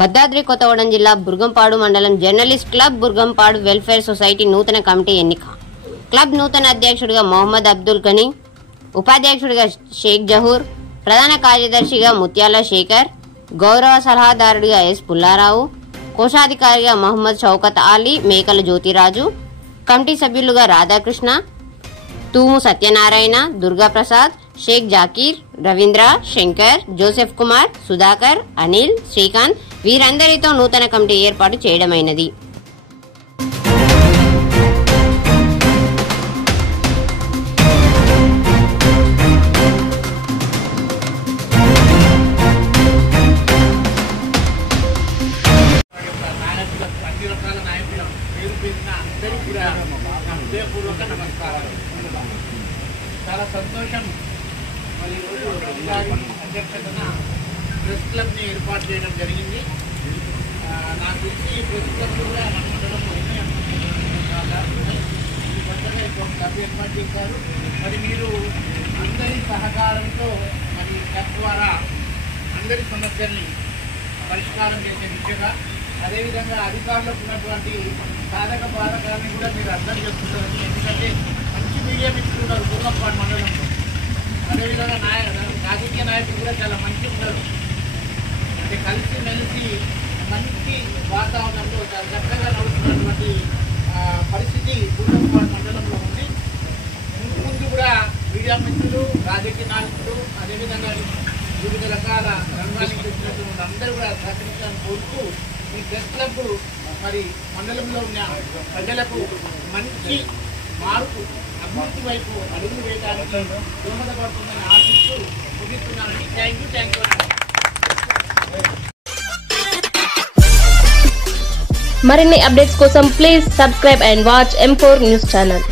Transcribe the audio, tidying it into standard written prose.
భద్రాద్రి కొత్తగూడెం జిల్లా బుర్గంపాడు మండలం journalist club Burgampadu welfare society నూతన కమిటీ ఎన్నిక. క్లబ్ నూతన అధ్యక్షుడిగా మొహమ్మద్ అబ్దుల్ గనీ, ఉపాధ్యక్షుడిగా షేక్ జహూర్, ప్రధాన కార్యదర్శిగా ముత్యాల శేఖర్, గౌరవ సలహాదారుడిగా ఎస్ పుల్లారావు, కోశాధికారిగా మహమ్మద్ షౌకత్ అలీ, మేకల జ్యోతిరాజు, కమిటీ సభ్యులుగా రాధాకృష్ణ, తూము సత్యనారాయణ, దుర్గాప్రసాద్, షేక్ జాకీర్, రవీంద్ర, శంకర్, జోసెఫ్ కుమార్, సుధాకర్, అనిల్, శ్రీకాంత్ వీరందరితో నూతన కమిటీ ఏర్పాటు చేయడమైనది. చాలా సంతోషం. మరి అధ్యక్షతన ప్రెస్ క్లబ్ని ఏర్పాటు చేయడం జరిగింది. నాకు తెలిసి ఈ ప్రెస్ క్లబ్ కూడా మన మండలంలో క్లబ్ ఏర్పాటు చేశారు. మరి మీరు అందరి సహకారంతో మరి క్లబ్ ద్వారా అందరి సమస్యల్ని పరిష్కారం చేసే దిశగా, అదేవిధంగా అధికారులకు ఉన్నటువంటి సాధక బాధకాలని కూడా మీరు అర్థం చేసుకుంటారని. ఎందుకంటే మంచి మీడియా మిత్రులు ఉన్నారు బుర్గంపాడు మండలంలో. అదేవిధంగా రాజకీయ నాయకులు కూడా చాలా మంచి ఉన్నారు. అంటే కలిసి మెలిసి మంచి వాతావరణంలో చాలా చక్కగా నడుస్తున్నటువంటి పరిస్థితి బుర్గంపాడు మండలంలో ఉంది. ముందు కూడా మీడియా మిత్రులు, రాజకీయ నాయకులు, అదేవిధంగా వివిధ రకాల రంగానికి వచ్చినటువంటి అందరూ కూడా సహకరించాలని కోరుతూ ఈ ప్రెస్ క్లబ్ మరి మండలంలో ఉన్న ప్రజలకు మంచి మార్పు, అభివృద్ధి వైపు అడుగులు వేయడానికి దోహదపడుతుందని ఆశిస్తూ ముగిస్తున్నానని. Thank you. మరిన్ని అప్డేట్స్ కోసం please subscribe and watch M4 news channel.